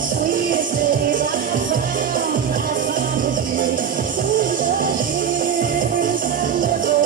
Sweetest days I found with you. Through the years I never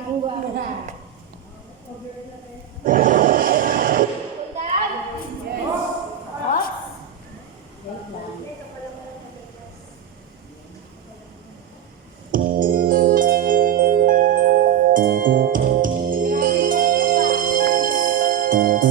Laging guwapa.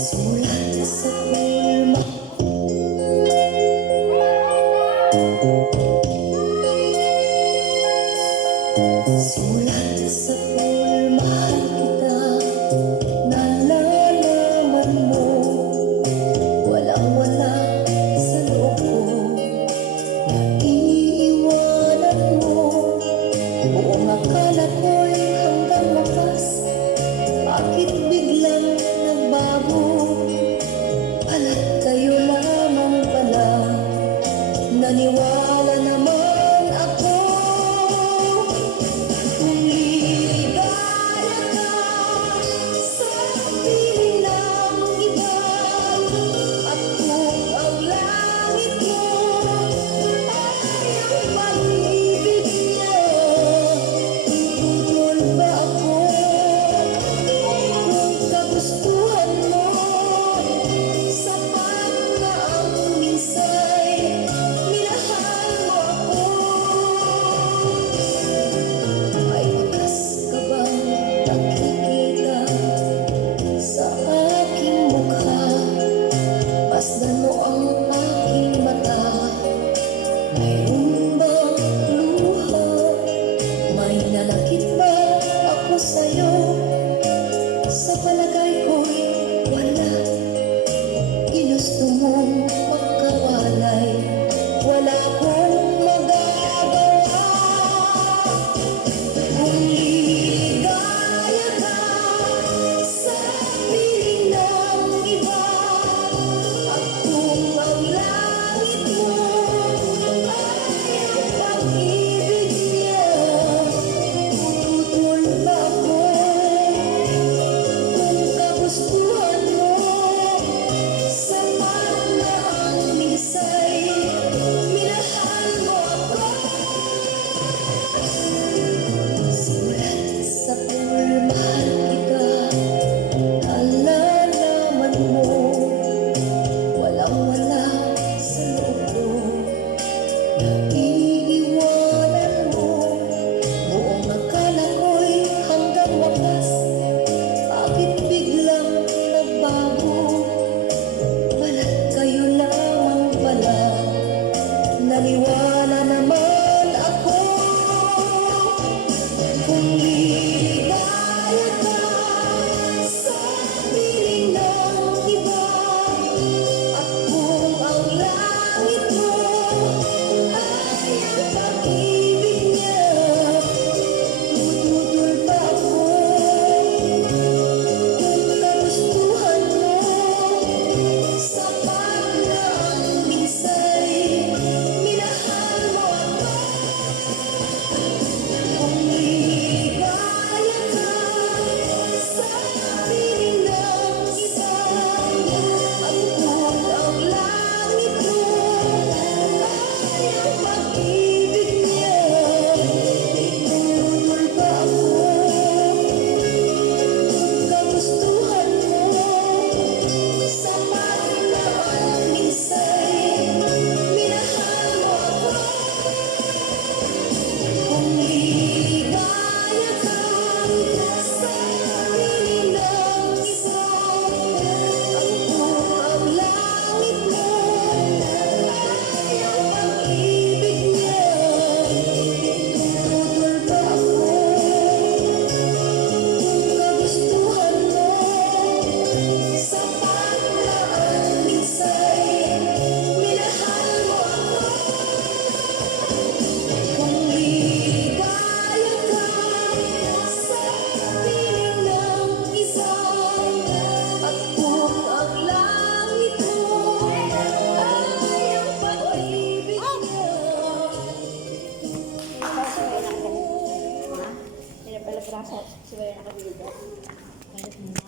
Sulat sa pulma, sulat sa pulma kita, nalalaman mo, walang-wala sa loob ko, naiiwanan mo, buong akala ko'y hanggang wakas, bakit biglang nagbago? Pala't kayo lamang pala, naniwala naman ako. Kung ligaya ka sa piling ng iba, at kung ang langit mo ay ang pag-ibig niya, tutol ba ako? Kung kagustuhan mo, sapat na ang minsay, minahal mo ako. May wakas ka bang nakikita sa aking mukha? Pasdan mo ang aking mata, mayroon bang luha? May nalakit ba ako sa'yo? Sa palagay ko'y wala. Ginusto mong magkawalay, wala akong magagawa. Kung ligaya ka sa piling ng iba, at kung ang langit mo ay ang pag-ibig niya, tututol ba ako? Kung kagustuhan mo, sapat na ang minsay, minahal mo ako. Simulat sa pulma kita, nalalaman mo, walang-wala sa loob ko, naiiwanan mo, buong akala ko'y hanggang wakas, bakit biglang nagbago? Balat kayo lamang pala, naniwala naman ako. Kung ligaya ka sa piling ng iba, at kung ang langit mo ay ang pag-ibig niya, tututol ba ako? Kung kagustuhan mo, sapat na ang minsay, minahal mo ako. Kung ligaya ka sa piling ng iba, at kung ang langit mo ay ang pag-ibig niya, tututol ba ako? Kung kagustuhan mo, sapat na ang minsay, minahal mo ako. Kung ligaya ka sa piling ng isa, at kung ang langit mo ay ang pag-ibig niya, tututol ba ako? Kung kagustuhan mo, sapat na ang minsay, minahal mo ako. Kung ligaya ka sa piling ng isa, at kung ang langit mo ay ang pag-ibig niya, Sila pala prasa, sila yung nakabili.